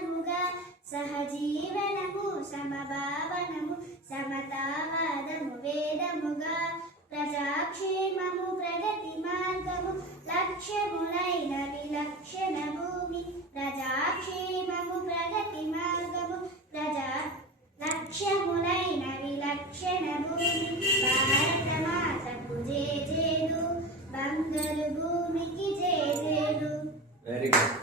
సమానముగా సహజీవనము సమభావనము సమతావాదము వేదముగా ప్రజాక్షేమము ప్రగతి మార్గము లక్ష్యములైన విలక్షణ భూమి ప్రజాక్షేమము ప్రగతి మార్గము లక్ష్యములైన విలక్షణ భూమి భారత మాతకు జేజేలు బంగారు భూమికి జేజేలు. Very good.